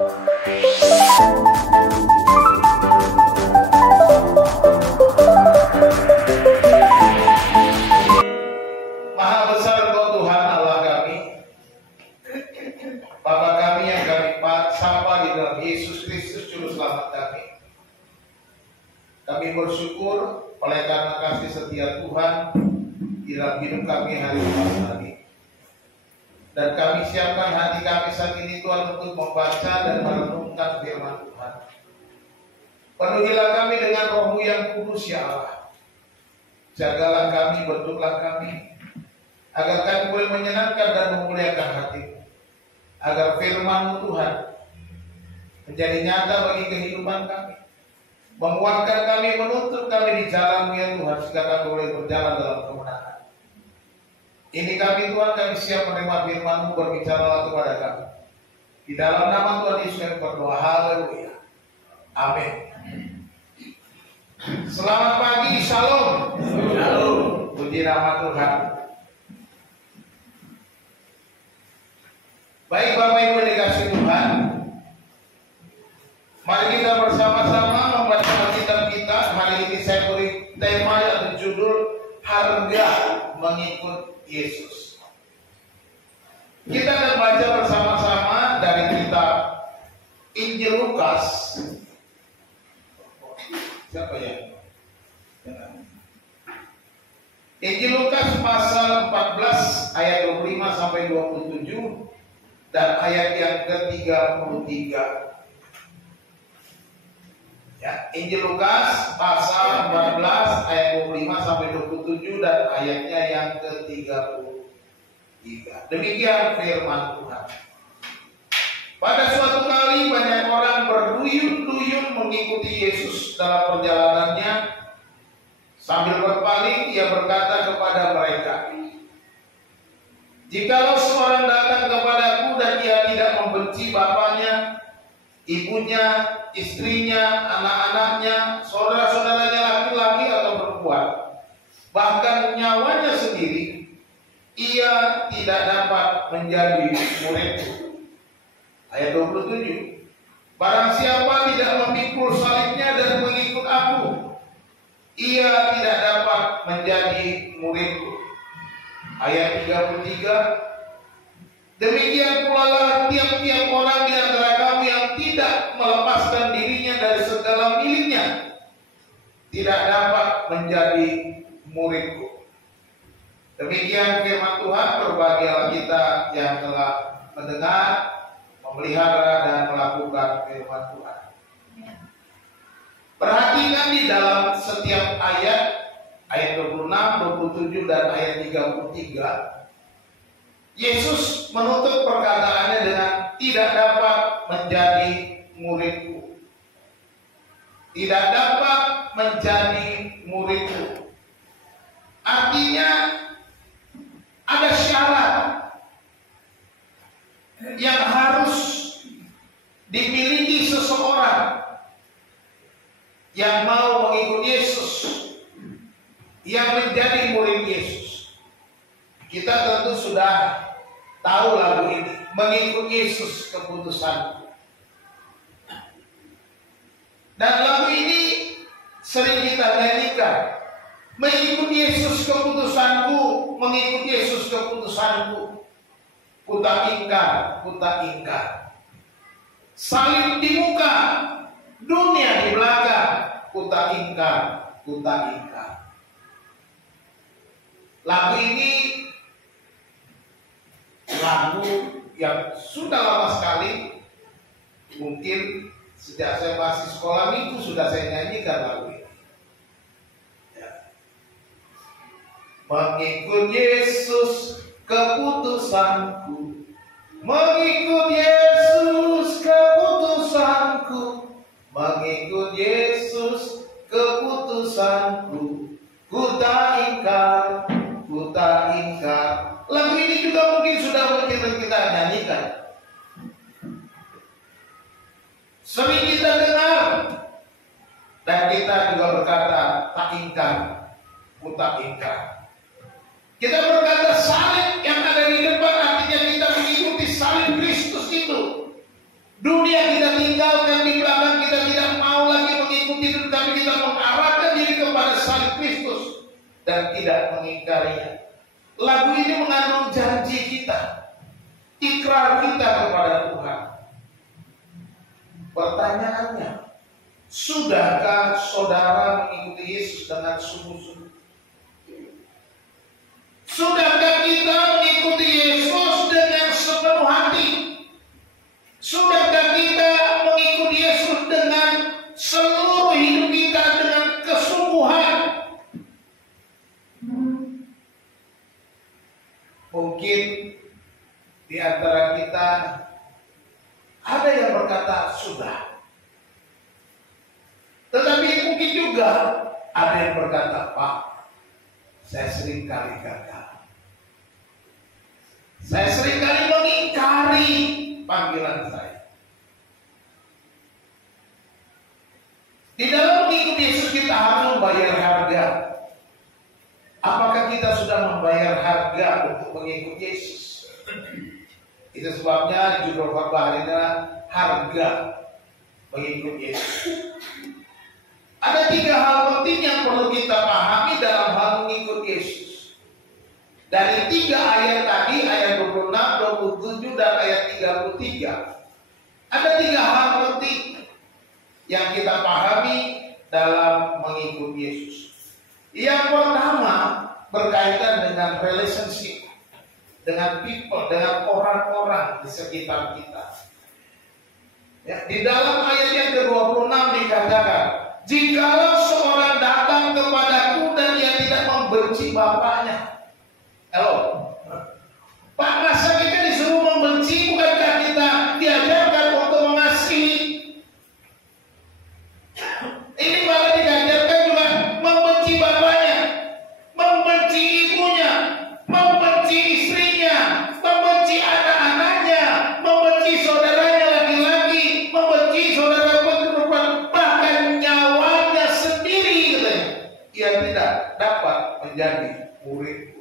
Maha besar Engkau Tuhan Allah kami, Bapa kami yang kami sapa di dalam Yesus Kristus Juru Selamat kami. Kami bersyukur oleh karena kasih setia Tuhan di dalam hidup kami hari ini. Dan kami siapkan hati kami saat ini Tuhan untuk membaca dan merenungkan firman Tuhan. Penuhilah kami dengan Roh-Mu yang kudus ya Allah. Jagalah kami, bentuklah kami, agar kami boleh menyenangkan dan memuliakan hati-Mu. Agar firman-Mu Tuhan menjadi nyata bagi kehidupan kami, menguatkan kami, menuntun kami di jalan-Mu ya Tuhan, sehingga kami boleh berjalan dalam kemenangan. Ini kami Tuhan, kami siap menerima firman-Mu, berbicaralah kepada kami. Di dalam nama Tuhan Yesus kami berdoa, haleluya. Amin. Selamat pagi, shalom. Shalom. Puji nama Tuhan. Baik Bapak Ibu yang dikasihi Tuhan, mari kita bersama-sama membaca Alkitab kita. Hari ini saya beri tema atau judul harga mengikut Yesus. Kita akan baca bersama-sama dari kitab Injil Lukas. Siapa ya? Injil Lukas pasal 14 ayat 25 sampai 27 dan ayat yang ke-33. Ya, Injil Lukas pasal 14 ayat 25 sampai 27 dan ayatnya yang ke-33. Demikian firman Tuhan. Pada suatu kali banyak orang berduyun-duyun mengikuti Yesus dalam perjalanannya. Sambil berpaling, ia berkata kepada mereka, "Jikalau seorang datang kepadaku dan ia tidak membenci bapaknya, ibunya, istrinya, anak-anaknya, saudara-saudaranya laki-laki atau perempuan, bahkan nyawanya sendiri, ia tidak dapat menjadi muridku." Ayat 27. Barang siapa tidak memikul salibnya dan mengikut aku, ia tidak dapat menjadi muridku. Ayat 33. Demikian pula lah tiap-tiap orang di antara kamu yang tidak melepaskan dirinya dari segala miliknya, tidak dapat menjadi muridku. Demikian firman Tuhan. Berbahagialah kita yang telah mendengar, memelihara dan melakukan firman Tuhan. Perhatikan di dalam setiap ayat 26, 27 dan ayat 33, Yesus menutup perkataannya dengan tidak dapat menjadi muridku. Tidak dapat menjadi muridku. Artinya ada syarat yang harus dimiliki seseorang yang mau mengikut Yesus, yang menjadi murid Yesus. Kita tentu sudah tahu lagu ini, mengikut Yesus keputusanku. Dan lagu ini sering kita nyanyikan, mengikut Yesus keputusanku, mengikut Yesus keputusanku. Kutak ingkar, kutak ingkar. Salib di muka, dunia di belakang, kutak ingkar, kutak ingkar. Lagu ini lagu yang sudah lama sekali, mungkin sejak saya masih sekolah minggu sudah saya nyanyikan lagu ini. Ya. Mengikut Yesus keputusanku, mengikut Yesus keputusanku, mengikut Yesus keputusanku, ku tak ingkar, ku tak ingkar. Lagu ini juga mungkin sudah kita nyanyikan, sering kita dengar, dan kita juga berkata tak ingkar, ku tak ingkar. Kita berkata salib yang ada di depan, artinya kita mengikuti salib Kristus itu. Dunia dan tidak mengingkarinya. Lagu ini mengandung janji kita, ikrar kita kepada Tuhan. Pertanyaannya, sudahkah saudara mengikuti Yesus dengan sungguh-sungguh? Sudahkah kita mengikuti Yesus dengan sepenuh hati? Sudahkah kita mengikuti Yesus dengan seluruh hidup kita, dengan kesungguhan? Mungkin di antara kita ada yang berkata sudah, tetapi mungkin juga ada yang berkata, Pak, saya sering kali gagal. Saya sering kali mengingkari panggilan saya. Di dalam mengikuti Yesus kita harus membayar harga. Apakah kita sudah membayar harga untuk mengikuti Yesus? Itu sebabnya judul khotbah hari ini adalah harga mengikuti Yesus. Ada 3 hal penting yang perlu kita pahami dalam hal mengikuti Yesus. Dari 3 ayat tadi, ayat 26, 27, dan ayat 33. Ada 3 hal penting yang kita pahami dalam mengikuti Yesus. Yang pertama berkaitan dengan relationship, dengan people, dengan orang-orang di sekitar kita. Ya, di dalam ayat yang ke-26 dikatakan, jikalau seorang datang kepadaku dan ia tidak membenci bapaknya. Halo, Pak, masa kita disuruh membenci? Bukankah kita diajarkan untuk mengasihi? Ini malah diajarkan juga membenci bapaknya, membenci ibunya, membenci istrinya, membenci anak-anaknya, membenci saudaranya laki-laki, membenci saudara perempuan, bahkan nyawanya sendiri. Ia tidak dapat menjadi murid.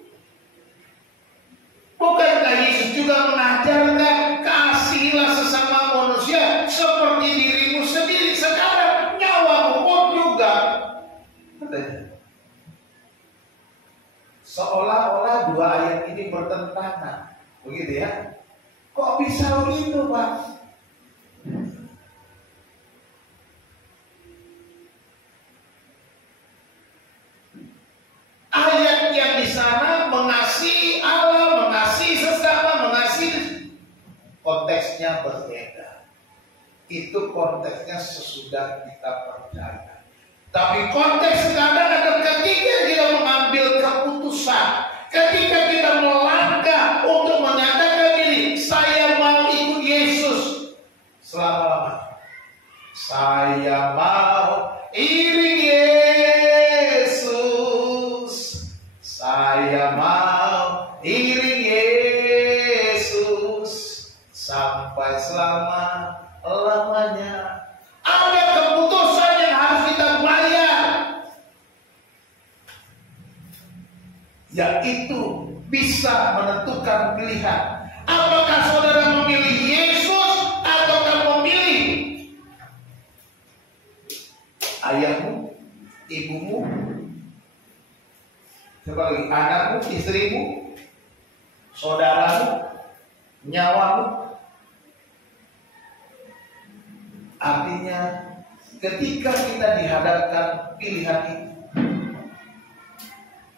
Bukankah Yesus juga mengajarkan kasihilah sesama manusia seperti dirimu sendiri? Sekarang nyawamu pun juga. Seolah-olah 2 ayat ini bertentangan, begitu ya? Kok bisa begitu, Pak? Ayat yang di sana mengasihi Allah, mengasihi sesama, mengasihi, konteksnya berbeda. Itu konteksnya sesudah kita percaya. Tapi konteks sekarang adalah ketika kita mengambil keputusan, ketika kita melangkah untuk menyatakan diri, saya mau ikut Yesus selama-lamanya. Saya mau iring Yesus. Saya mau iring Yesus sampai selama-lamanya. Ada keputusan yang harus kita bayar, yaitu bisa menentukan pilihan. Apakah saudara memilih Yesus ataukah memilih ayahmu, ibumu, sebagai anakmu, istrimu, saudaramu, nyawamu? Artinya ketika kita dihadapkan pilihan itu,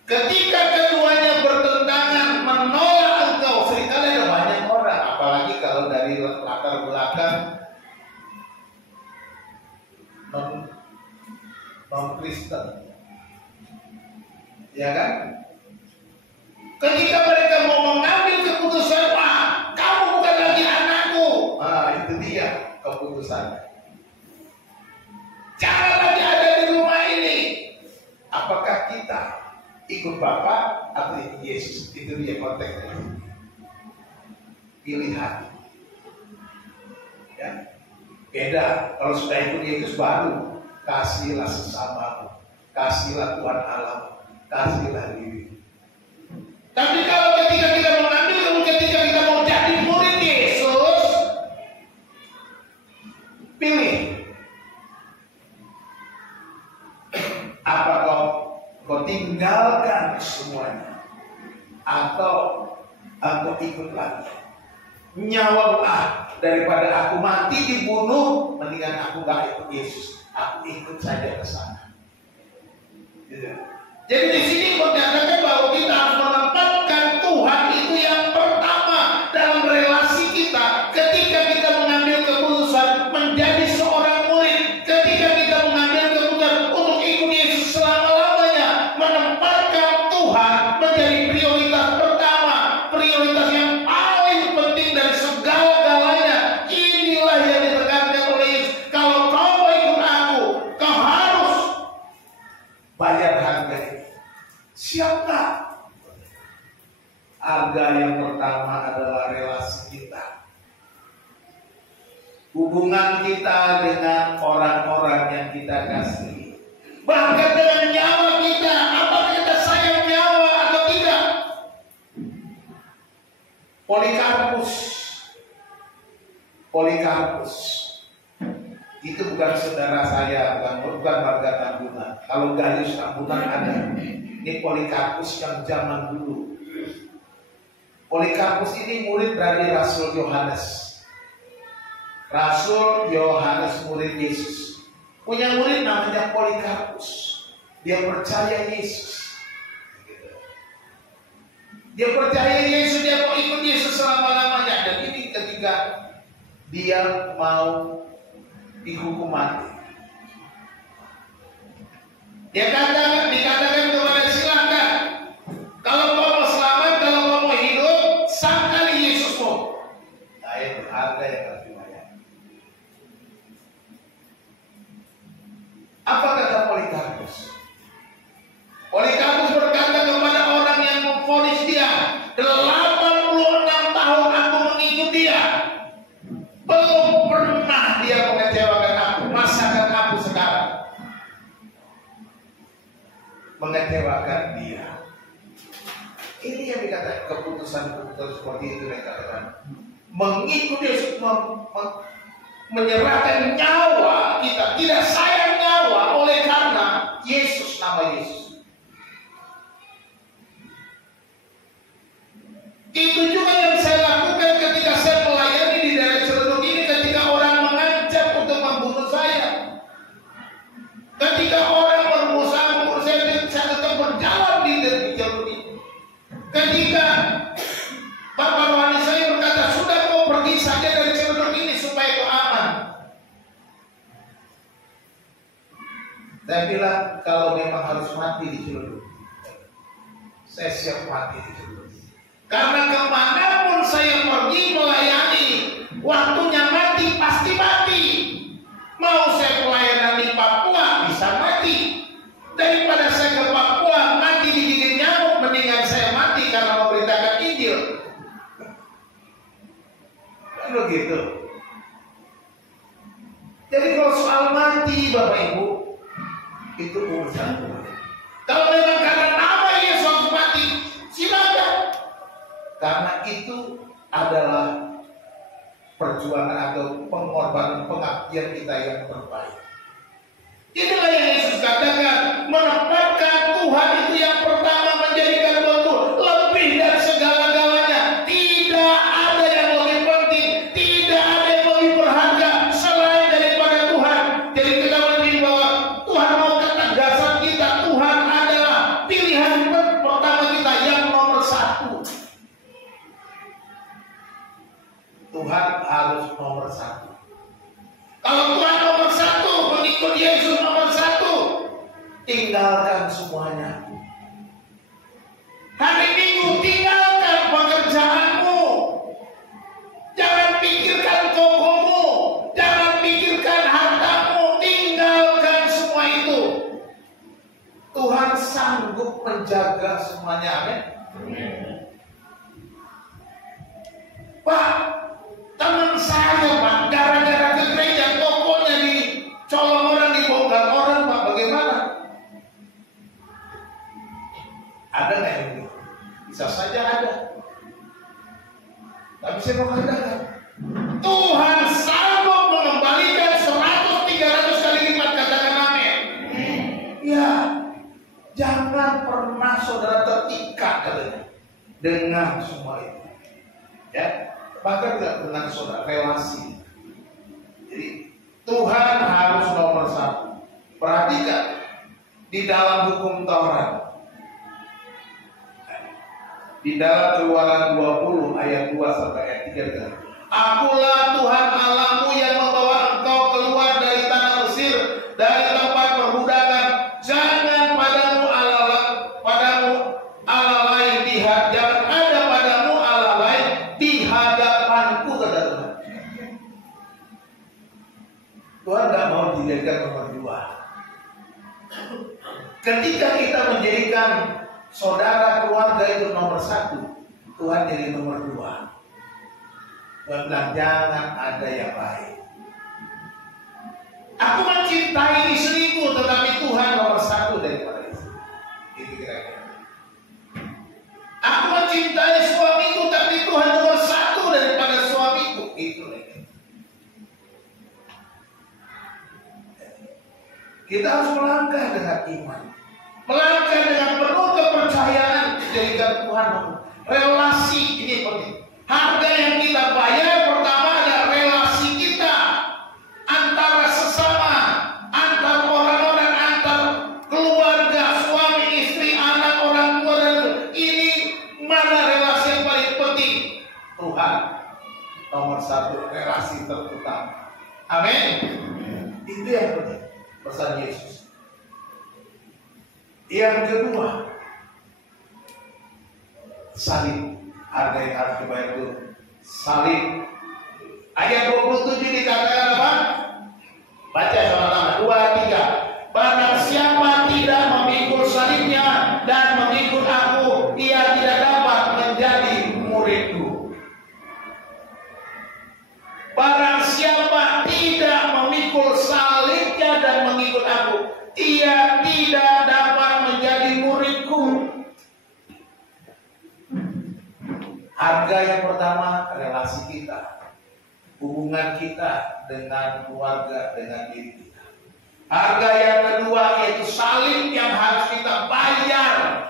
ketika keduanya bertentangan, menolak engkau, seringkali ada banyak orang, apalagi kalau dari latar belakang non-Kristen, ya kan? Ketika mereka mau mengambil keputusan, Pak, kamu bukan lagi anakku. Itu dia keputusannya. Jangan lagi ada di rumah ini. Apakah kita ikut Bapa atau ikut Yesus? Itu dia konteksnya. Pilihan. Ya. Beda. Kalau sudah ikut Yesus baru kasihlah sesamamu, kasihlah Tuhan Allah, kasihlah diri. Tapi kalau ketika kita mengambil, ketika kita mau jadi murid Yesus, pilih. Apa kau tinggal tinggalkan semuanya, atau aku ikut lagi. Nyawalah, daripada aku mati dibunuh, mendingan aku gak ikut Yesus, aku ikut saja ke sana. Jadi di sini menyatakan bahwa kita harus menempatkan Tuhan itu yang pertama dalam relasi kita. Ketika kita mengambil keputusan menjadi seorang murid, ketika kita mengambil keputusan untuk ikut Yesus selama-lamanya, menempatkan Tuhan menjadi prioritas pertama, prioritas yang paling penting dari segala-galanya. Inilah yang ditekankan oleh Yesus. Kalau kau mau ikut aku, kau harus bayar harga ini. Siapa? Harga yang pertama adalah relasi kita, hubungan kita dengan orang-orang yang kita kasih, bahkan dengan nyawa kita. Apakah kita sayang nyawa atau tidak? Polikarpus itu bukan saudara saya, bukan warga Tambunan. Kalau Gayus Tambunan ada. Ini Polikarpus yang zaman dulu. Polikarpus ini murid dari Rasul Yohanes. Rasul Yohanes murid Yesus. Punya murid namanya Polikarpus. Dia percaya Yesus. Dia percaya Yesus, dia mau ikut Yesus selama-lamanya. Dan ini ketika dia mau dihukum mati. Dikatakan kepada silakan, kalau kau mau selamat, kalau kau mau hidup, sangkali Yesusmu. Nah, itu harga yang harus dibayar. Apa kata Polikarpus? Polikarpus berkata kepada orang yang memvonis dia, 86 tahun aku mengikuti dia, belum pernah dia mengecewakan aku. Masakan aku sekarang mengecewakan dia? Ini yang dikatakan keputusan-keputusan seperti itu yang dikatakan mengikuti Yesus, menyerahkan nyawa kita, tidak sayang nyawa oleh karena Yesus, nama Yesus. Itu juga yang saya lakukan ketika saya melayani di daerah Ciledug ini, ketika orang mengancam untuk membunuh saya, ketika orang berusaha membunuh saya tetap berjalan di Ciledug ini. Ketika Bapak rohani saya berkata, sudah kau pergi saja dari Ciledug ini supaya kau aman. Saya bilang, kalau memang harus mati di Ciledug, saya siap mati di Ciledug. Karena kemanapun saya pergi melayani, waktunya mati pasti mati. Mau saya pelayanan di Papua bisa mati. Daripada saya ke Papua mati digigit nyamuk, mendingan saya mati karena memberitakan Injil. Kan begitu. Jadi kalau soal mati, Bapak Ibu, itu urusan Tuhan. Kalau memang karena nama Yesus harus mati, silakan. Karena itu adalah perjuangan atau pengorbanan, pengabdian kita yang terbaik. Inilah yang Yesus katakan, menempatkan Tuhan itu yang pertama, menjadikan Tuhan lebih dari segala-galanya. Tidak ada yang lebih penting, tidak ada yang lebih berharga selain daripada Tuhan. Jadi kita melihat bahwa Tuhan mau ketegasan kita, Tuhan adalah pilihan pertama kita yang nomor satu. Tuhan harus nomor satu. Kalau Tuhan nomor satu, mengikut Yesus nomor satu, tinggalkan semuanya. Hari Minggu tinggalkan pekerjaanmu. Jangan pikirkan tokomu, jangan pikirkan hartamu, tinggalkan semua itu. Tuhan sanggup menjaga semuanya. Amin. Pak, teman saya, Pak, gara-gara ke gereja tokonya dicolong orang, dibongkar orang, Pak, bagaimana? Ada nggak yang begitu? Bisa saja ada. Tapi saya mau katakan, Tuhan sanggup mengembalikan 100-300 kali lipat. Katakan amin. Ya, jangan pernah dengan semua itu. Ya, bahkan tidak dengan saudara, relasi. Jadi Tuhan harus nomor satu. Perhatikan di dalam hukum Taurat, di dalam Keluaran 20 ayat 2 sampai ayat 3. Akulah Tuhan Allahmu yang membawa engkau keluar dari tanah Mesir, dari tempat perbudakan. Jangan padamu Allah lain jangan ada padamu Allah lain di hadapanku, kata Tuhan. Tuhan gak mau dijadikan nomor dua. Ketika kita menjadikan saudara keluarga itu nomor satu, Tuhan jadi nomor dua. Tuhan bilang jangan ada yang lain. Aku mencintai istriku, tetapi Tuhan nomor satu daripada istri. Itu kira-kira. Aku mencintai suamiku, tapi Tuhan nomor satu daripada suamiku. Itu lagi. Kita harus melangkah dengan iman, melangkah dengan penuh kepercayaan, jadikan Tuhan relasi. Ini penting. Harga yang kita bayar pertama adalah relasi kita antara sesama, antar orang-orang, antar keluarga, suami, istri, anak, orang tua, dan ini mana relasi yang paling penting? Tuhan nomor satu, relasi terutama. Amin. Itu yang penting. Pesan Yesus. Yang kedua, salib. Harga yang harus dibayar itu salib. Ayat 27 dikatakan apa? Baca sama-sama. 2, 3. Barang siapa tidak memikul salibnya dan mengikut aku, ia tidak dapat menjadi muridku. Barang siapa tidak memikul salibnya dan mengikut aku, ia tidak dapat menjadi muridku. Harga yang pertama, relasi kita, hubungan kita dengan keluarga, dengan diri kita. Harga yang kedua yaitu salib yang harus kita bayar.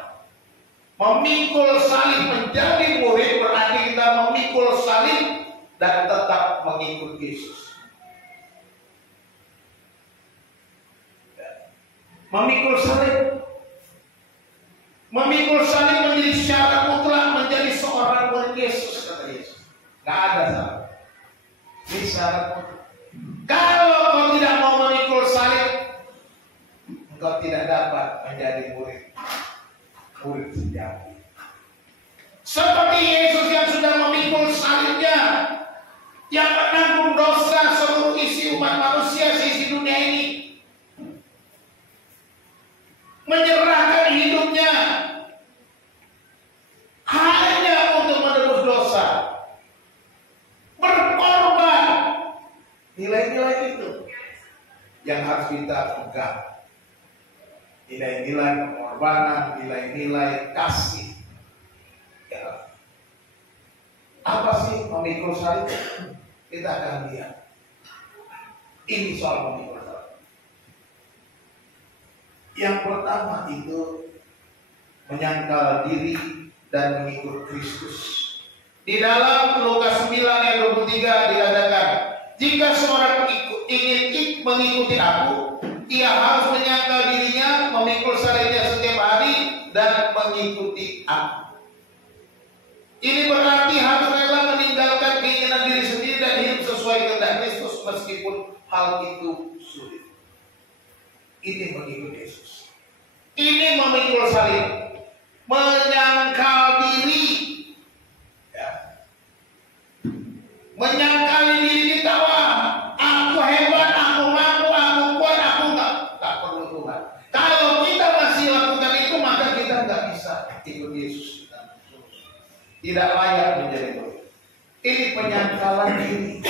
Memikul salib menjadi murid berarti kita memikul salib dan tetap mengikut Yesus. Memikul salib. Memikul salib menjadi syarat mutlak menjadi seorang murid Yesus, kata Yesus. Gak ada syarat. Ini syarat mutlak. Kalau kau tidak mau memikul salib, engkau tidak dapat menjadi murid sejati. Seperti Yesus yang sudah memikul salibnya, yang menanggung dosa seluruh isi umat manusia, seisi dunia ini, menyerahkan hidupnya hanya untuk menebus dosa, berkorban. Nilai-nilai itu yang harus kita pegang. Nilai-nilai pengorbanan, nilai-nilai kasih. Ya. Apa sih memikul salib? Kita akan lihat. Ini soal memikul salib. Yang pertama itu menyangkal diri dan mengikut Kristus. Di dalam Lukas 9 ayat 23 dikatakan, jika seorang ingin mengikuti aku, ia harus menyangkal dirinya, memikul salibnya setiap hari dan mengikuti aku. Ini berarti harus rela meninggalkan keinginan diri sendiri dan hidup sesuai kehendak Kristus meskipun hal itu sulit. Ini mengikut Yesus. Ini memikul salib, menyangkal diri, ya. Menyangkal diri kita, wah, aku hebat, aku mampu, aku kuat, aku nggak perlu Tuhan. Kalau kita masih lakukan itu, maka kita nggak bisa ikut Yesus. Tidak layak menjadi murid. Ini penyangkalan diri.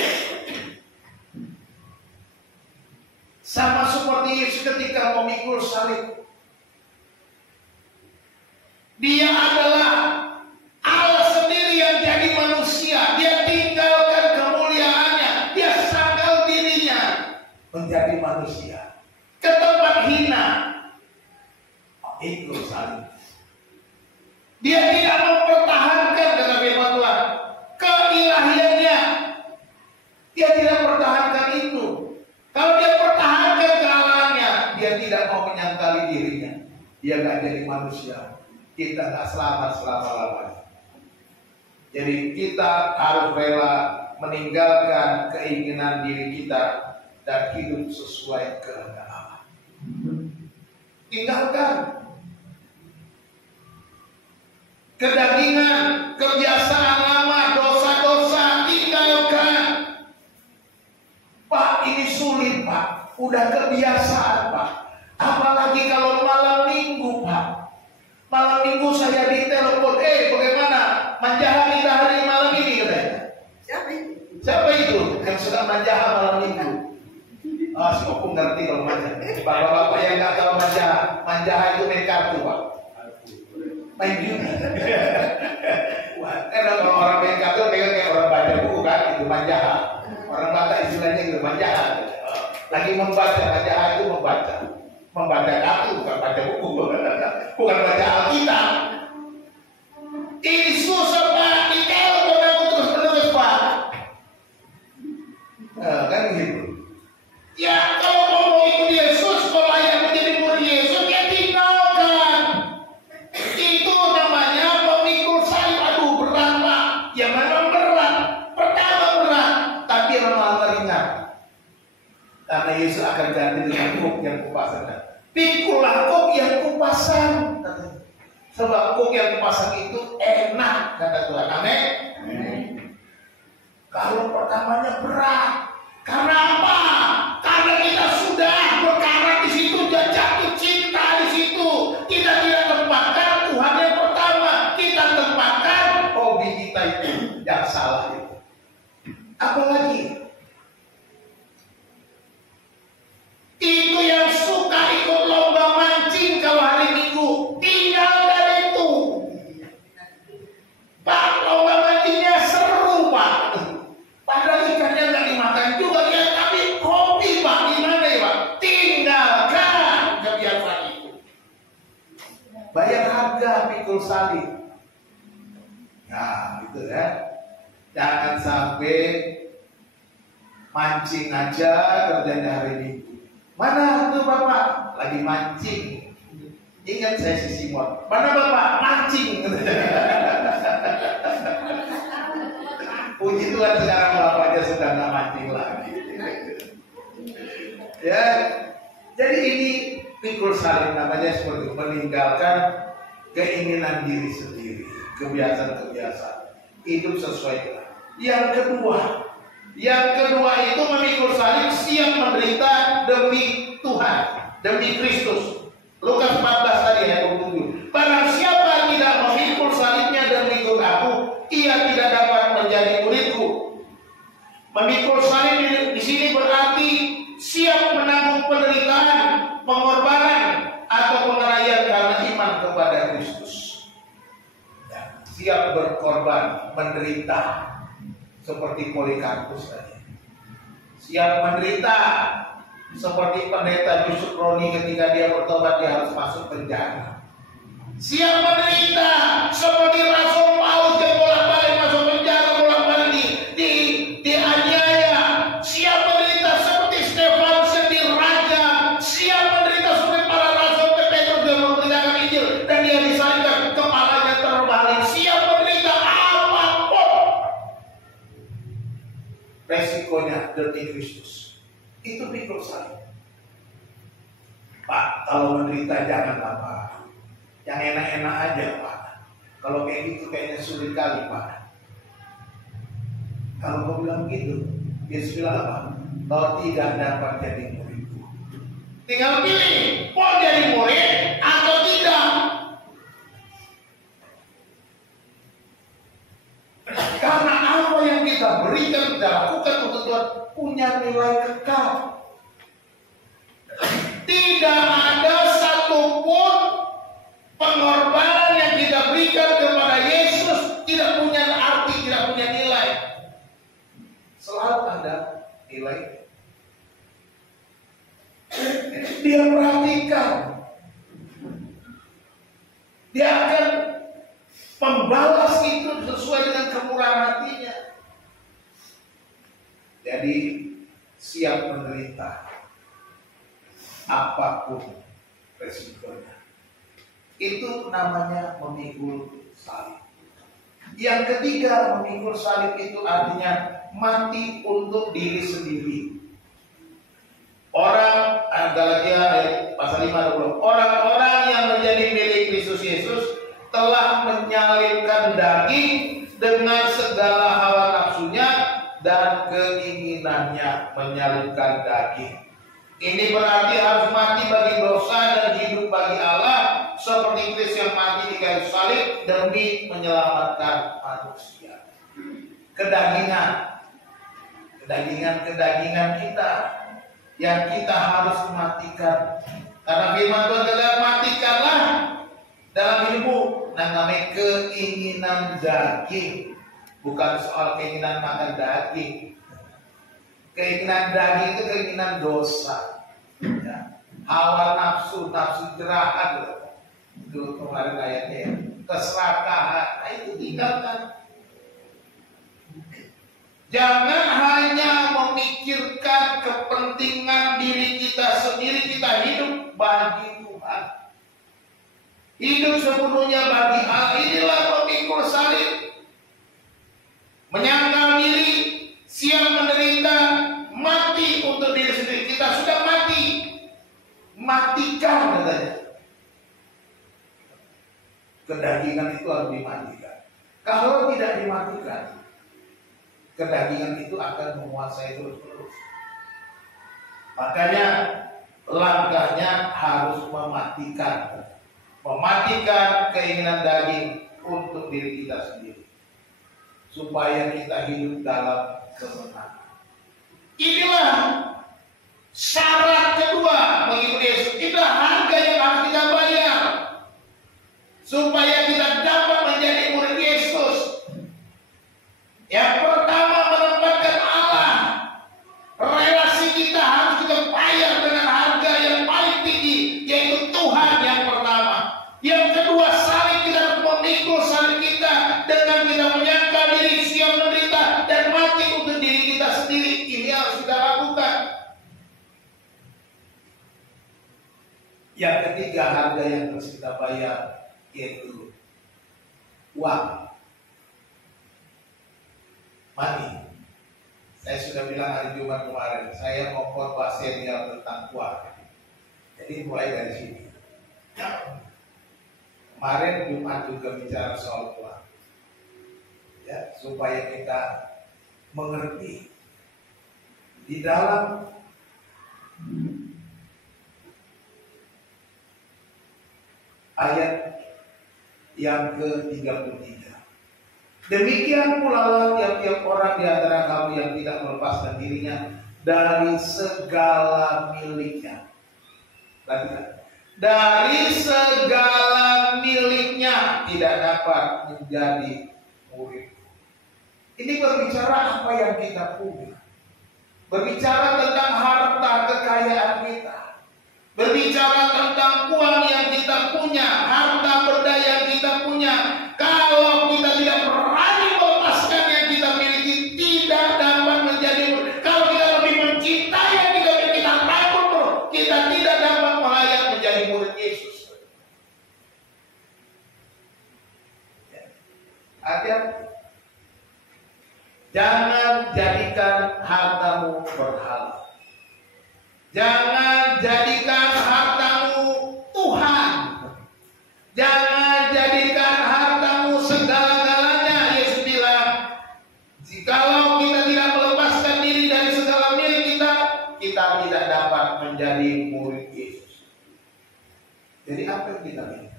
Sama seperti Yesus ketika memikul salib. Dia adalah Allah sendiri yang jadi manusia. Dia tinggalkan kemuliaannya. Dia sangkal dirinya menjadi manusia. Ke tempat hina. Ikut salib. Dia tidak mempertahankan dengan firman Tuhan keilahiannya. Dia tidak pertahankan itu. Kalau dia pertahankan kealahannya, dia tidak mau menyangkali dirinya. Dia nggak jadi manusia. Kita nggak selamat selama-lamanya. Jadi kita harus rela meninggalkan keinginan diri kita dan hidup sesuai kehendak Allah. Tinggalkan kedagingan, kebiasaan lama, dosa-dosa, tinggalkan. Pak, ini sulit Pak, udah kebiasaan Pak. Apalagi kalau malam minggu Pak. Malam minggu saya ditelepon, bagaimana manjaha kita hari malam ini katanya. Siapa itu yang suka manjaha malam minggu? Si Opung ngerti kalau manjaha. Bapak-bapak yang nggak tahu manjaha itu main kartu Pak. Main judi. Kalau orang main kartu kayak orang baca buku kan, itu manjaha. Orang Batak istilahnya itu manjaha. Lagi membaca, manjaha itu membaca. Membaca kartu bukan baca buku, bukan baca Alkitab. Ini susah Pak, ditelepon aku terus-menerus Pak. Kan gitu. Ya kalau mau ikut Yesus, kalau yang menjadi murid Yesus, ya tinggalkan. Itu namanya memikul salib. Aduh berat Pak. Ya memang berat. Pertama berat, tapi lama-lama ringan. Karena Yesus akan ganti dengan kuk yang kupasang. Pikulah kuk yang kupasang. Sebab kuk yang kupasang itu enak, kata Tuhan. Amin. Kalau pertamanya berat. Karena apa? Karena kita sudah berkarat di situ, dan jatuh cinta di situ. Kita tidak tempatkan Tuhan yang pertama. Kita tempatkan hobi kita itu yang salah itu. Apalagi itu yang suka ikut lomba mancing kalau hari Minggu, tinggalkan itu. Pak, lomba mancingnya seru Pak. Padahal ikannya nggak dimakan juga ya, tapi hobi Pak. Gimana ya Pak? Tinggalkan kebiasaan itu. Bayar harga pikul salib. Nah, gitu ya. Jangan sampai mancing aja kerjanya hari Minggu. Mana tuh Bapak? Lagi mancing. Ingat saya si Simon. Mana Bapak? Mancing. Puji Tuhan sekarang bapaknya sudah nggak mancing lagi. Ya, jadi ini pikul salib namanya seperti meninggalkan keinginan diri sendiri, kebiasaan-kebiasaan, hidup sesuai dengan. Yang kedua itu memikul salib, siap menderita demi Tuhan, demi Kristus. Lukas 14 tadi ayat 27. Barang siapa tidak memikul salibnya dan mengikut aku, ia tidak dapat menjadi muridku. Memikul salib di sini berarti siap menanggung penderitaan, pengorbanan, atau pengeraian karena iman kepada Kristus. Ya, siap berkorban, menderita, seperti Polikarpus tadi. Siap menderita, seperti pendeta Yusuf Roni ketika dia bertobat dia harus masuk penjara. Siap menderita, seperti Rasul Paulus yang bolak-balik masuk penjara, bolak-balik dianiaya. Siap menderita seperti Stefanus yang dirajam. Siap menderita seperti para rasul Petrus yang memberitakan Injil dan dia disalibkan, kepalanya terbalik. Siap menderita apapun resikonya demi Kristus. Itu pikul salib. Pak, kalau menderita janganlah Pak. Yang enak-enak aja Pak. Kalau kayak gitu kayaknya sulit kali Pak. Kalau kau bilang begitu, Yesus bilang apa? Kau tidak dapat jadi muridku. Tinggal pilih, mau jadi murid atau tidak. Karena apa yang kita berikan, kita lakukan untuk Tuhan punya nilai kekal. Tidak ada satupun pengorbanan yang kita berikan kepada Yesus tidak punya arti, tidak punya nilai. Selalu ada nilai. Dia perhatikan. Dia akan Membalas itu sesuai dengan kemurahan hatinya. Jadi siap menderita apapun resikonya. Itu namanya memikul salib. Yang ketiga, memikul salib itu artinya mati untuk diri sendiri. Galatia pasal 5 orang-orang yang menjadi milik Kristus Yesus telah menyalibkan daging dengan segala hawa nafsunya dan keinginannya. Menyalibkan daging ini berarti harus mati bagi dosa dan hidup bagi Allah, seperti Kristus yang mati di kayu salib demi menyelamatkan manusia. Kedagingan kita yang kita harus matikan. Karena firman Tuhan katakan, matikanlah dalam hidupmu. Nah, namanya keinginan daging, bukan soal keinginan makan daging. Keinginan daging itu keinginan dosa, ya. Hawa nafsu jerahan, itu kemarin ayatnya ya. Keserakahan, nah itu tinggalkan. Jangan hanya memikirkan kepentingan diri kita sendiri. Kita hidup bagi Tuhan, hidup sepenuhnya bagi Allah. Inilah memikul salib, menyangkal diri, siap menderita, mati untuk diri sendiri. Kita sudah mati, matikan katanya. Kedagingan itu harus dimatikan. Kalau tidak dimatikan, kedagingan itu akan menguasai terus-terus. Makanya langkahnya harus mematikan keinginan daging untuk diri kita sendiri, supaya kita hidup dalam kemenangan. Inilah syarat kedua mengikuti Yesus. Inilah harga yang harus kita bayar supaya kita dapat menjadi murid Yesus. Yang pertama, menempatkan Allah. Relasi kita harus kita bayar dengan harga yang paling tinggi, yaitu Tuhan yang pertama. Yang kedua, salib, kita harus memikul salib kita dengan kita menyangkal diri, siap menderita dan mati untuk diri kita sendiri. Ini harus kita lakukan. Yang ketiga, harga yang harus kita bayar yaitu uang, money. Saya sudah bilang hari Jumat kemarin, saya mau khotbah seminar tentang uang. Jadi mulai dari sini. Kemarin Jumat juga bicara soal uang, ya, supaya kita mengerti di dalam ayat yang ke-33. Demikian pula tiap-tiap orang di antara kamu yang tidak melepaskan dirinya dari segala miliknya. Perhatikan. Dari segala miliknya tidak dapat menjadi murid. Ini berbicara apa yang kita punya. Berbicara tentang harta kekayaan kita. Berbicara tentang uang yang kita punya, harta benda yang kita punya. Kalau kita tidak berani melepaskan yang kita miliki, tidak dapat menjadi murid. Kalau kita lebih mencintai yang kita miliki, kita takut bro, kita tidak dapat melayak menjadi murid Yesus. Hati-hati. Jangan jadikan hartamu berhala. Jangan jadikan hartamu Tuhan. Jangan jadikan hartamu segala-galanya. Yesus bilang, jikalau kita tidak melepaskan diri dari segala milik kita, kita tidak dapat menjadi murid Yesus. Jadi apa yang kita miliki?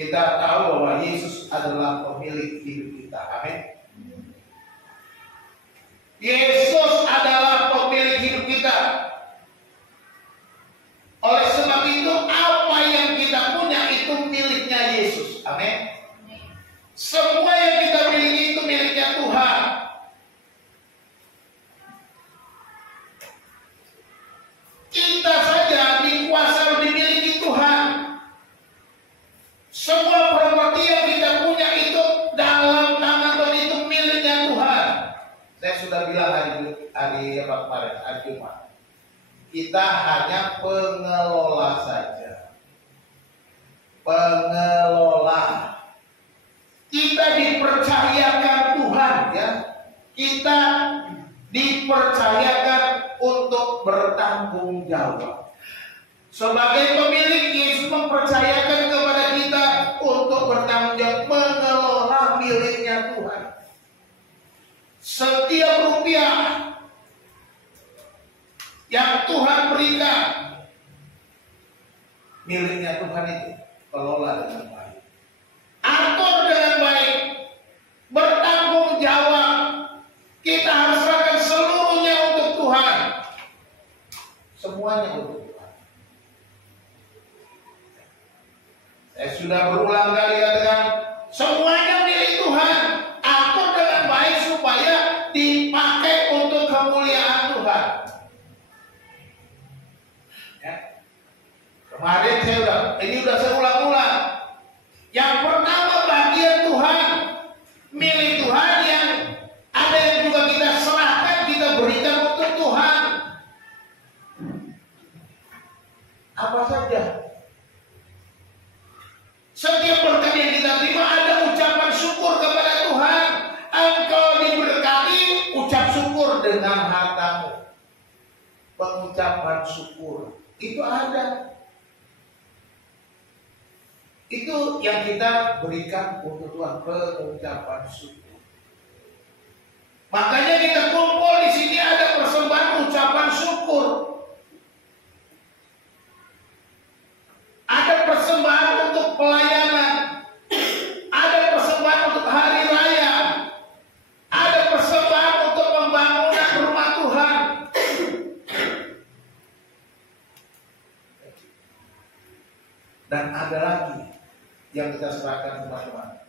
Kita tahu bahwa Yesus adalah pemilik hidup kita. Amin. Yesus adalah pemilik hidup kita. Oleh sebab itu, apa yang kita punya itu miliknya Yesus. Amin. Semua yang kita miliki itu miliknya Tuhan. Kita saja dikuasai dimiliki Tuhan. Semua properti yang kita punya hari apa kemarin, hari Jumat. Kita hanya pengelola saja. Pengelola. Kita dipercayakan Tuhan, ya. Kita dipercayakan untuk bertanggung jawab. Sebagai pemilik, Yesus mempercayakan kepada kita untuk bertanggung jawab mengelola miliknya Tuhan. Setiap rupiah yang Tuhan berikan miliknya Tuhan itu kelola dengan baik, atur dengan baik, bertanggung jawab. Kita harus serahkan seluruhnya untuk Tuhan, semuanya untuk Tuhan. Saya sudah berulang kali katakan, semuanya milik Tuhan, atur dengan baik supaya dipakai untuk kemuliaan Tuhan. Ya. Kemarin saya ulang-ulang. Yang pertama bagian Tuhan, milik Tuhan yang ada yang juga kita serahkan, kita berikan untuk Tuhan. Apa saja? Setiap berkat yang kita terima ada ucapan syukur kepada Tuhan. Engkau diberkati, ucap syukur dengan hartamu. Pengucapan syukur itu ada. Itu yang kita berikan untuk Tuhan, pengucapan syukur. Makanya kita kumpul di sini ada persembahan ucapan syukur. Ada persembahan untuk pelayanan. Ada persembahan untuk hari raya. Ada persembahan untuk pembangunan rumah Tuhan. Dan ada lagi yang kita serahkan teman-teman,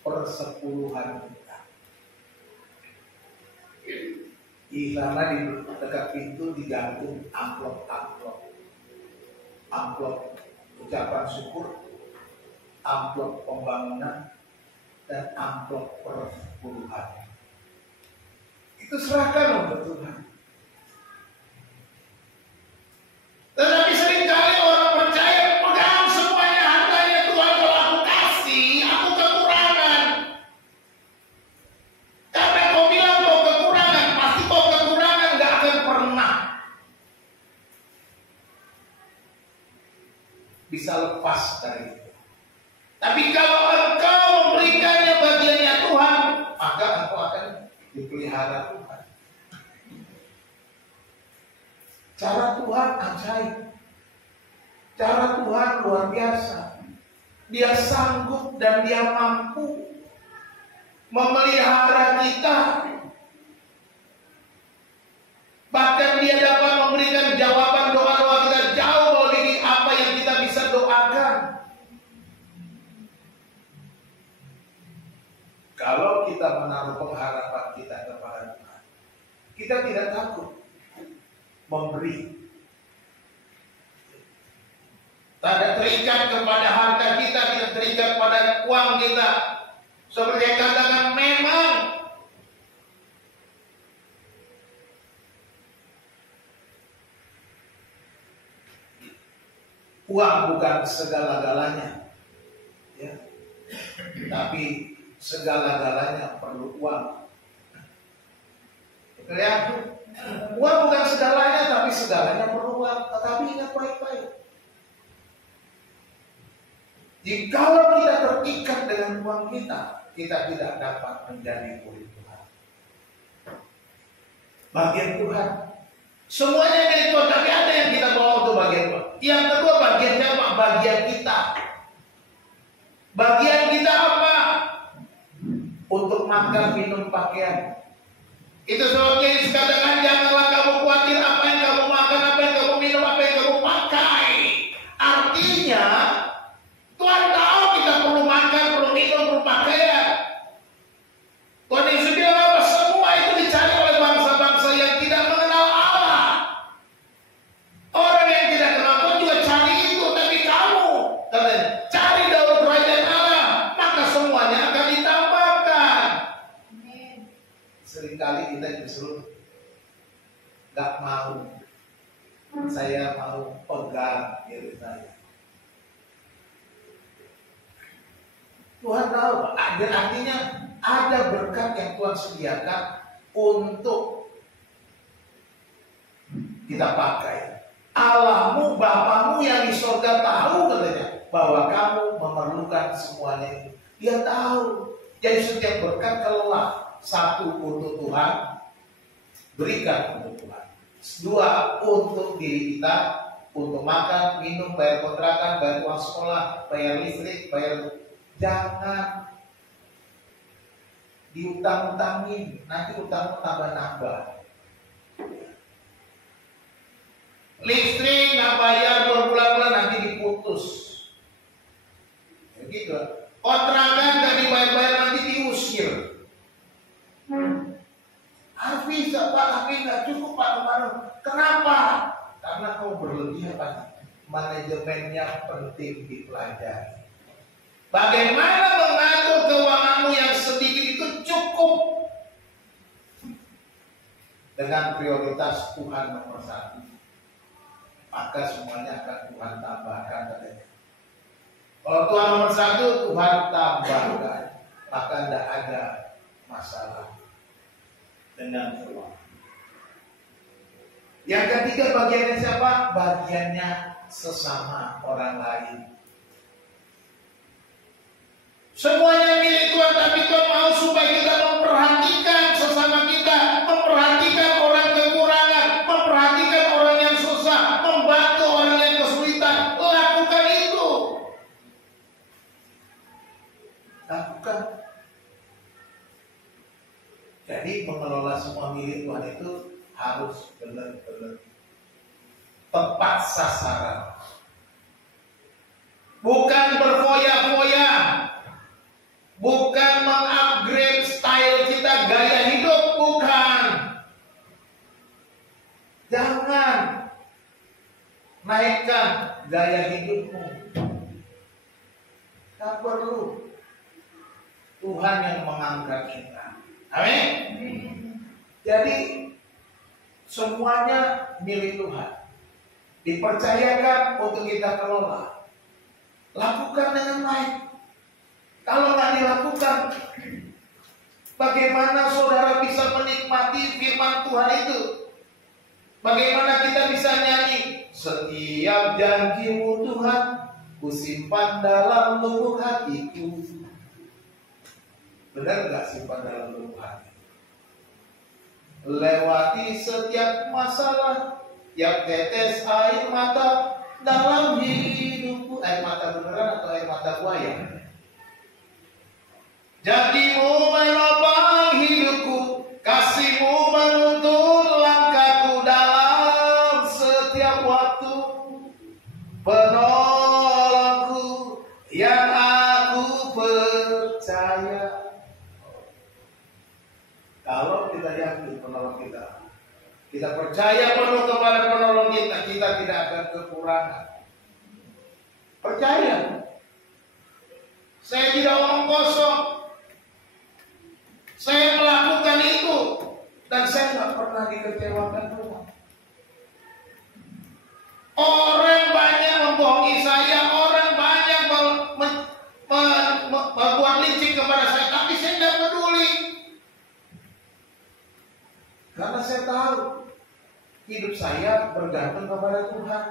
persepuluhan kita. Di sana di dekat pintu digantung amplop ucapan syukur, amplop pembangunan, dan amplop persepuluhan. Itu serahkan untuk Tuhan. Tetapi seringkali orang percaya pegang semuanya hartanya Tuhan, kalau aku kasih, aku kekurangan. Karena kau bilang kau kekurangan, pasti kau kekurangan, gak akan pernah bisa lepas dari itu. Tapi kalau engkau memberikannya bagiannya Tuhan, maka engkau akan dipelihara Tuhan. Cara Tuhan ajaib. Cara Tuhan luar biasa. Dia sanggup dan dia mampu memelihara kita. Bahkan dia dapat memberikan jawaban doa-doa kita jauh melebihi apa yang kita bisa doakan. Kalau kita menaruh pengharapan kita kepada Tuhan, kita tidak takut memberi. Tidak terikat kepada harta kita, tidak terikat pada uang kita. Seperti yang katakan, memang uang bukan segala-galanya, ya. Tapi segala-galanya perlu uang. Betul ya? Uang bukan segalanya, tapi segalanya perlu uang. Tetapi ingat baik-baik, jikalau kita terikat dengan uang kita, kita tidak dapat menjadi murid Tuhan. Bagian Tuhan, semuanya milik Tuhan, tapi ada yang kita bawa untuk bagian Tuhan. Yang kedua, bagiannya apa? Bagian kita. Bagian kita apa? Untuk makan, minum, pakaian. Itu sebabnya Yesus katakan, janganlah kamu khawatir apa yang kamu makan, apa yang kamu minum, apa yang kamu pakai. Artinya, Tuhan tahu kita perlu makan, perlu minum, perlu pakaian. Tuhan Yesus bilang apa? Semua itu dicari oleh bangsa-bangsa yang tidak mengenal Allah. Orang yang tidak kenal Tuhan juga cari itu, tapi kamu katanya, cari dahulu kerajaan Allah, maka semuanya akan ditambahkan. Seringkali kita disuruh Gak mau. Saya mau pegang diri saya. Tuhan tahu, ada artinya ada berkat yang Tuhan sediakan untuk kita pakai. Allahmu, Bapamu yang di surga tahu katanya bahwa kamu memerlukan semuanya itu. Dia tahu. Jadi setiap berkat kelak, satu untuk Tuhan, berikan untuk Tuhan. Dua, untuk diri kita, untuk makan, minum, bayar kontrakan, bayar uang sekolah, bayar listrik, bayar. Jangan diutang-utangin, nanti utang tambah-nambah. Listrik nggak bayar berbulan-bulan, nanti diputus. Begitu. Kontrakan nggak dibayar-bayar, nanti diusir. Harus bisa Pak, tapi nggak cukup Pak kemarin. Kenapa? Karena kau berlebihan Pak. Manajemennya penting dipelajari. Bagaimana mengatur keuanganmu yang sedikit itu cukup dengan prioritas Tuhan nomor satu. Maka semuanya akan Tuhan tambahkan katanya. Kalau Tuhan nomor satu, Tuhan tambahkan, maka tidak ada masalah dengan keuangan. Yang ketiga bagiannya siapa? Bagiannya sesama orang lain. Semuanya milik Tuhan, tapi Tuhan mau supaya kita memperhatikan sesama kita, memperhatikan orang kekurangan, memperhatikan orang yang susah, membantu orang yang kesulitan. Lakukan itu. Lakukan. Jadi mengelola semua milik Tuhan itu harus benar-benar tepat sasaran. Bukan berfoya-foya. Bukan mengupgrade style kita, gaya hidup, bukan. Jangan naikkan gaya hidupmu. Tak perlu. Tuhan yang mengangkat kita. Amin. Jadi semuanya milik Tuhan. Dipercayakan untuk kita kelola. Lakukan dengan baik. Kalau nggak dilakukan, bagaimana saudara bisa menikmati firman Tuhan itu? Bagaimana kita bisa nyanyi? Setiap janjimu Tuhan, kusimpan dalam lubuk hatiku. Benar nggak simpan dalam lubuk hati? Lewati setiap masalah, tiap tetes air mata dalam hidupku. Air mata beneran atau air mata buaya? Janjimu menopang hidupku, kasihmu menuntun langkahku dalam setiap waktu. Penolongku yang aku percaya. Kalau kita yakin penolong kita percaya penuh kepada penolong kita tidak akan kekurangan. Percaya. Saya tidak omong kosong. Saya melakukan itu dan saya nggak pernah dikecewakan Tuhan. Orang banyak membohongi saya, orang banyak membuat licik kepada saya, tapi saya tidak peduli. Karena saya tahu hidup saya bergantung kepada Tuhan.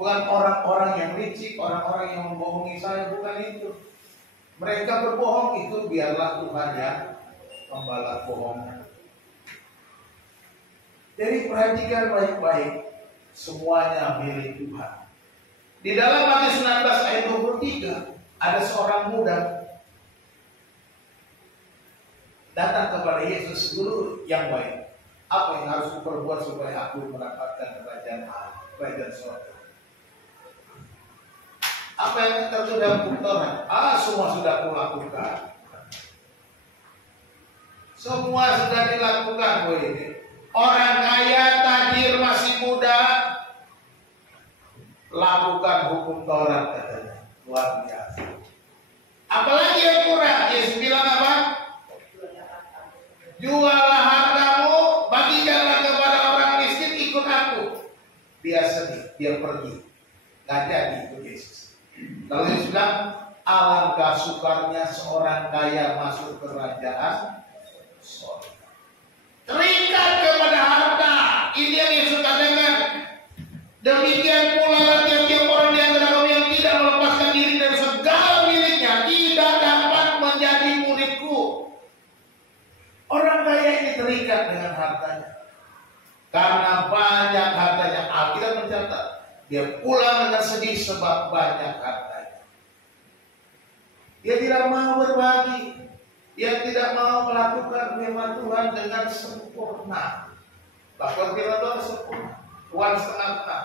Bukan orang-orang yang licik, orang-orang yang membohongi saya, bukan itu. Mereka berbohong itu biarlah Tuhan yang membalas bohongnya. Jadi perhatikan baik-baik, semuanya milik Tuhan. Di dalam Matius 19 ayat 23 ada seorang muda datang kepada Yesus, guru yang baik. Apa yang harus kuperbuat supaya aku mendapatkan kerajaan surga? Apa yang tertulis dalam Torah? Semua sudah kulakukan. Semua sudah dilakukan. Orang kaya, tajir, masih muda, lakukan hukum Taurat katanya. Luar biasa. Apalagi yang kurang? Yesus bilang apa? Jualah hartamu, bagikanlah kepada dia sedih, dia pergi, nggak jadi ikut Yesus. Lalu Yesus bilang, alangkah sukarnya seorang kaya masuk kerajaan sorga. Terikat kepada harta. Ini yang Yesus katakan. Demikian pula tiap-tiap orang di antara kamu yang tidak melepaskan diri dari segala miliknya tidak dapat menjadi muridku. Orang kaya ini terikat dengan hartanya. Karena banyak hartanya. Alkitab mencatat, dia pulang dengan sedih sebab banyak hartanya. Dia tidak mau berbagi. Dia tidak mau melakukan firman Tuhan dengan sempurna. Lakukan firman Tuhan sempurna. Tuhan setengah-setengah.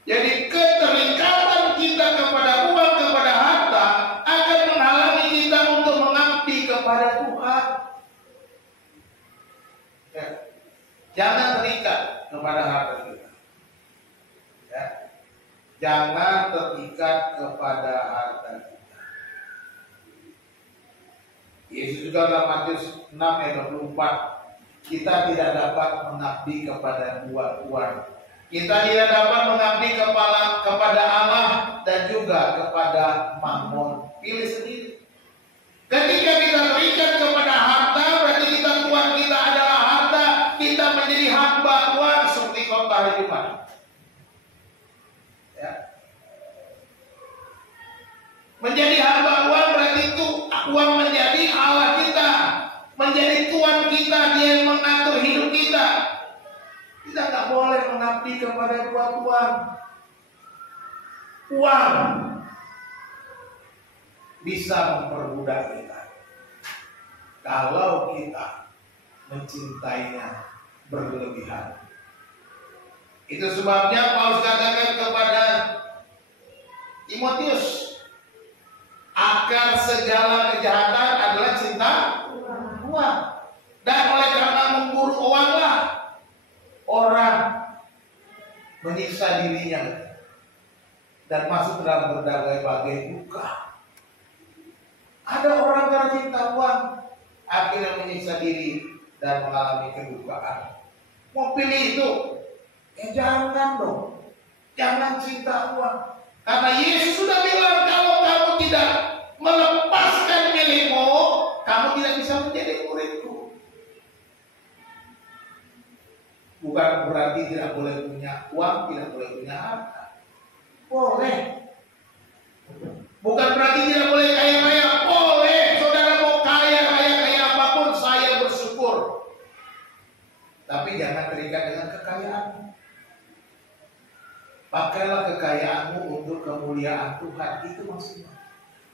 Jadi keterikatan kita kepada uang, kepada harta akan menghalangi kita untuk mengabdi kepada Tuhan. Ya. Jangan terikat kepada harta kita. Ya. Jangan terikat kepada harta kita. Yesus juga dalam Matius 6 ayat 24, kita tidak dapat mengabdi kepada dua tuan. Kita tidak dapat mengabdi kepada Allah dan juga kepada Mammon. Pilih sendiri. Ketika kita terikat kepada harta, berarti kita tuan kita adalah harta. Kita menjadi hamba uang seperti khotbah hari Jumat. Ya. Menjadi hamba uang berarti itu uang menjadi Allah kita, menjadi tuan kita, dia yang mengatur hidup kita. Kita nggak boleh mengabdi kepada dua tuan. Uang bisa memperbudak kita kalau kita mencintainya berlebihan. Itu sebabnya Paulus katakan kepada Timotius, akar segala kejahatan adalah cinta uang. Dan oleh karena memburu uanglah orang menyiksa dirinya dan masuk dalam berbagai duka. Ada orang karena cinta uang akhirnya menyiksa diri dan mengalami kedukaan. Mau pilih itu? Jangan dong. Jangan cinta uang. Karena Yesus sudah bilang, kalau kamu tidak melepaskan milikmu, kamu tidak bisa menjadi muridku. Bukan berarti tidak boleh punya uang, tidak boleh punya harta. Boleh. Bukan berarti tidak boleh kaya-kaya. Boleh. Saudara mau kaya apapun, saya bersyukur. Tapi jangan terikat dengan kekayaanmu. Pakailah kekayaanmu untuk kemuliaan Tuhan. Itu maksudnya.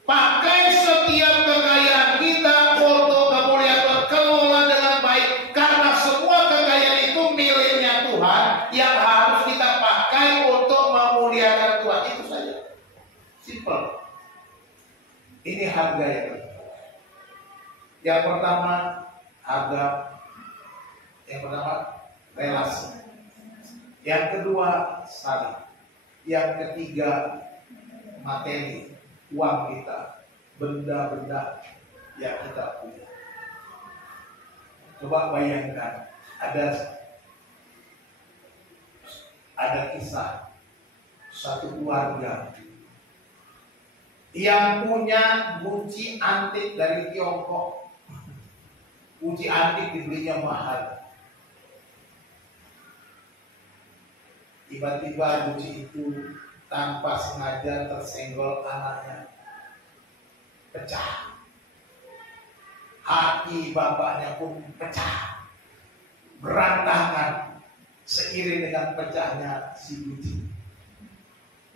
Pakai setiap kekayaan kita untuk kemuliaan Tuhan. Kelola dengan baik. Karena semua kekayaan itu miliknya Tuhan, yang harus kita pakai untuk memuliakan Tuhan. Itu saja. Simple. Ini harga yang kedua. Yang pertama, harga. Yang pertama, relasi. Yang kedua, saling. Yang ketiga, materi, uang kita, benda-benda yang kita punya. Coba bayangkan, ada kisah satu keluarga yang punya guci antik dari Tiongkok. Guci antik dibelinya mahal. Tiba-tiba guci itu tanpa sengaja tersenggol anaknya, pecah. Hati bapaknya pun pecah, berantakan seiring dengan pecahnya si guci.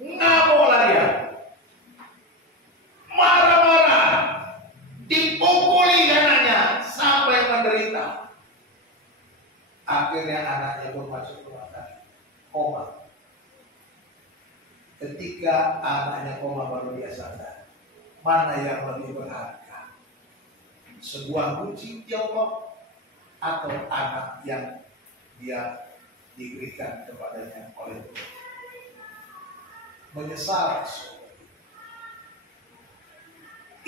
Ngamuklah dia, marah-marah, dipukuli anaknya sampai menderita. Akhirnya anaknya pun masuk rumah sakit, koma. Ketika anaknya koma baru dia sadar, mana yang lebih berharga, sebuah guci Tiongkok atau anak yang dia diberikan kepadanya oleh Tuhan. Menyesal.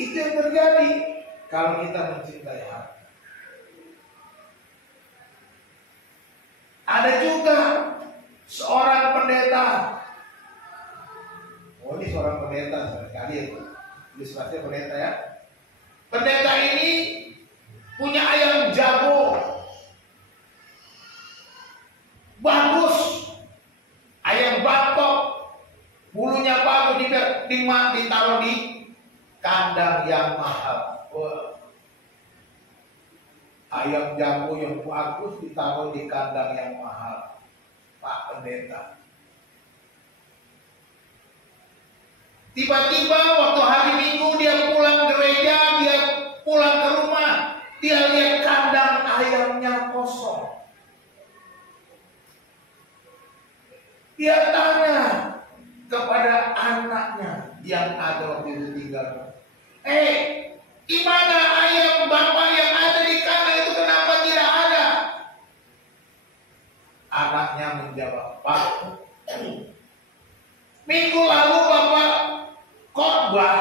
Itu yang terjadi kalau kita mencintai harta. Ada juga Ilustrasi pendeta ya. Pendeta ini punya ayam jago, bagus, ayam batok, bulunya bagus, ditaruh di kandang yang mahal. Wah. Ayam jago yang bagus ditaruh di kandang yang mahal. Pak Pendeta. Tiba-tiba waktu hari Minggu dia pulang gereja, dia pulang ke rumah, dia lihat kandang ayamnya kosong. Dia tanya kepada anaknya yang ada waktu itu tinggal. Gimana ayam bapak yang ada di kandang itu kenapa tidak ada? Anaknya menjawab, Pak, minggu lalu bapak khotbah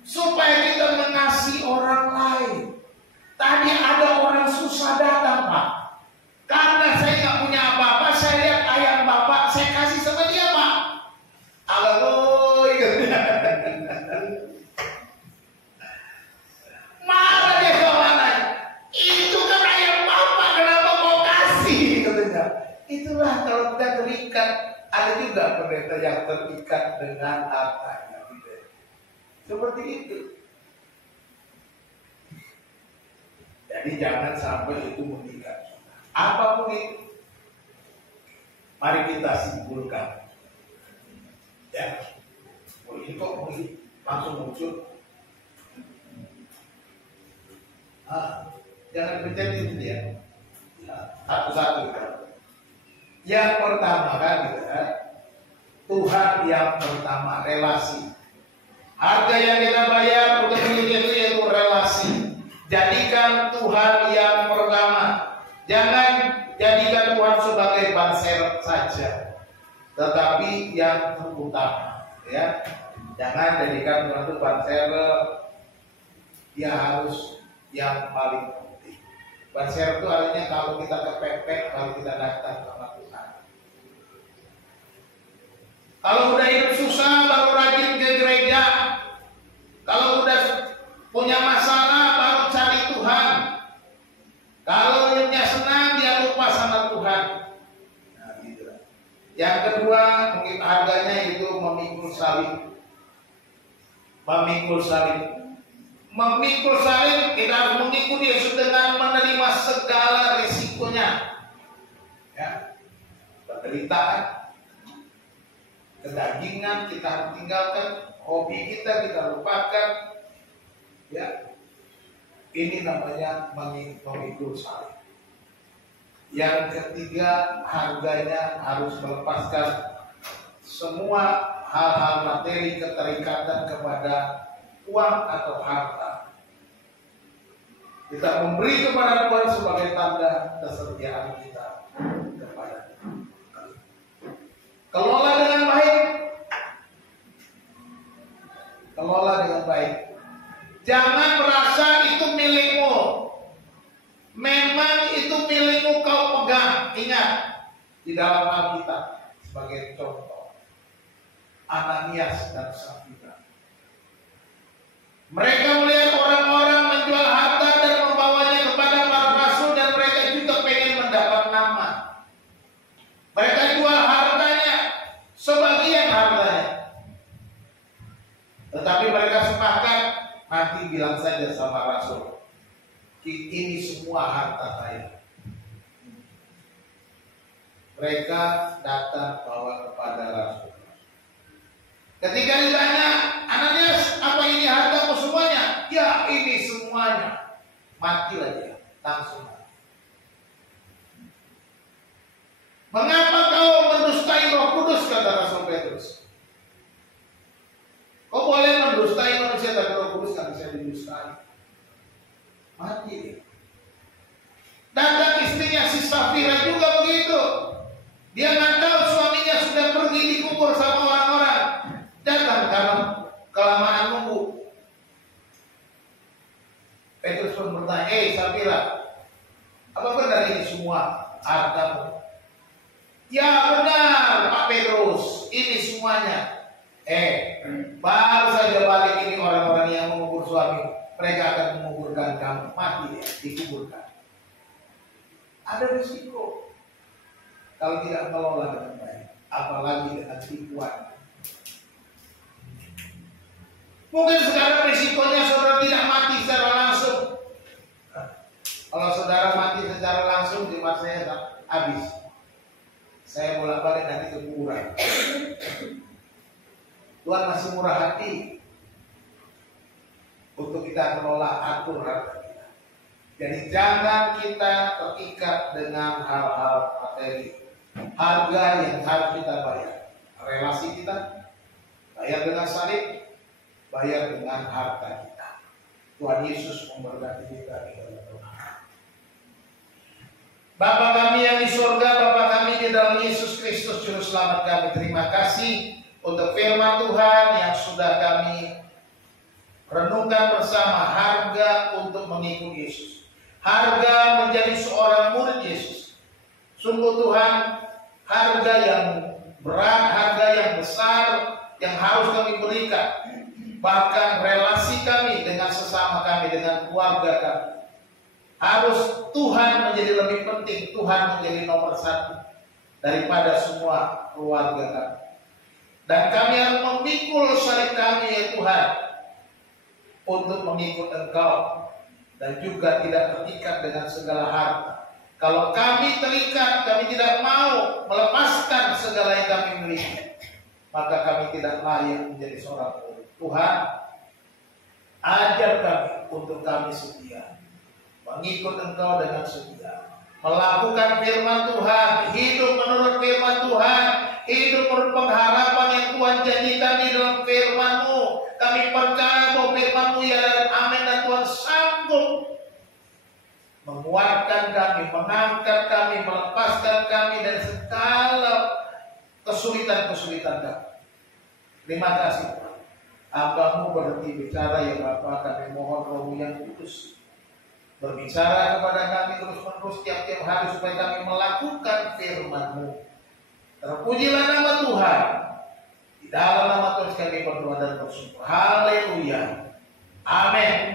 supaya kita mengasihi orang lain. Tadi ada orang susah datang, Pak. Karena saya nggak punya apa-apa, saya lihat ayam bapak, saya kasih sama dia, Pak. Haleluya. Marah dia sama anaknya. Itu kan ayam bapak, kenapa mau kasih? Katanya. Itulah kalau kita terikat. Ada juga pendeta yang terikat dengan hartanya. Seperti itu. Jadi jangan sampai itu mengikat. Apapun itu, mari kita simpulkan. Ya, ini kok langsung muncul. Jangan berjanji itu dia. Satu-satu. Yang pertama kan, Tuhan yang pertama, relasi. Harga yang kita bayar untuk memiliki itu yaitu relasi. Jadikan Tuhan yang pertama. Jangan jadikan Tuhan sebagai banser saja, tetapi yang terutama. Ya, jangan jadikan Tuhan itu banser. Dia harus yang paling penting. Banser itu artinya kalau kita kepepet, kalau kita datang sama Tuhan. Kalau udah hidup susah baru rajin ke gereja. Kalau udah punya masalah baru cari Tuhan. Kalau hidupnya senang dia lupa sama Tuhan. Nah, gitu. Yang kedua mungkin harganya itu memikul salib. Memikul salib. Memikul salib kita harus mengikuti Yesus dengan menerima segala risikonya. Ya, penderitaan, kedagingan kita harus tinggalkan, hobi kita lupakan. Ya, ini namanya memikul salib. Yang ketiga, harganya harus melepaskan semua hal-hal materi keterikatan kepada uang atau harta. Kita memberi kepada Tuhan sebagai tanda kesetiaan kita kepada Tuhan. Kelola dengan baik. Kelola dengan baik. Jangan merasa itu milikmu. Memang itu milikmu kau pegang. Ingat, di dalam Alkitab sebagai contoh, Ananias dan Safira. Mereka melihat orang-orang menjual harta dan membawanya kepada para rasul dan mereka juga pengen mendapat nama. Mereka jual hartanya, sebagian hartanya. Tetapi mereka sepakat, nanti bilang saja sama rasul, ini semua harta saya. Mereka datang bawa kepada rasul. Ketika ditanya, Ananias, apa ini hartamu semuanya? Ya, ini semuanya. Matilah dia, langsung. Mengapa kau mendustai Roh Kudus, kata Rasul Petrus? Kau boleh mendustai manusia, tapi Roh Kudus tidak bisa didustai. Mati dia. Datang istrinya si Safira juga begitu. Dia nggak tahu suaminya sudah pergi dikubur sama orang-orang. Datang karena kelamaan nunggu. Petrus pun bertanya, Safira, apa benar ini semua hartamu? Ya benar Pak Petrus, ini semuanya. Baru saja balik ini orang-orang mereka akan menguburkan kamu, mati ya, dikuburkan. Ada risiko kalau tidak mengelola dengan baik, apalagi dengan tipuan. Mungkin sekarang risikonya saudara tidak mati secara langsung. Kalau saudara mati secara langsung, jimat saya habis. Saya bolak-balik nanti ke kuburan. Tuhan masih murah hati untuk kita kelola, atur harta kita. Jadi jangan kita terikat dengan hal-hal materi. Harga yang harus kita bayar. Relasi kita, bayar dengan salib, bayar dengan harta kita. Tuhan Yesus memberkati kita di dalam doa. Bapa kami yang di surga, Bapa kami di dalam Yesus Kristus Juru Selamat kami, terima kasih untuk firman Tuhan yang sudah kami renungkan bersama. Harga untuk mengikut Yesus, harga menjadi seorang murid Yesus. Sungguh Tuhan, harga yang berat, harga yang besar yang harus kami berikan. Bahkan relasi kami dengan sesama kami, dengan keluarga kami, harus Tuhan menjadi lebih penting. Tuhan menjadi nomor satu daripada semua keluarga kami. Dan kami harus memikul salib kami ya Tuhan, untuk mengikut Engkau, dan juga tidak terikat dengan segala harta. Kalau kami terikat, kami tidak mau melepaskan segala yang kami miliki, maka kami tidak layak menjadi seorang murid. Tuhan, ajar kami untuk kami setia, mengikut Engkau dengan setia, melakukan firman Tuhan, hidup menurut firman Tuhan, hidup menurut pengharapan yang Tuhan janjikan di dalam firman-Mu. Kami percaya bahwa firman-Mu ya dan amin, dan Tuhan sanggup menguatkan kami, mengangkat kami, melepaskan kami dari segala kesulitan-kesulitan kami. Terima kasih Tuhan. Hamba-Mu berhenti bicara ya Bapa, kami mohon Roh-Mu yang kudus berbicara kepada kami terus-menerus tiap-tiap hari supaya kami melakukan firman-Mu. Terpujilah nama Tuhan. Di dalam nama Tuhan kami berdoa dan bersyukur. Haleluya. Amin.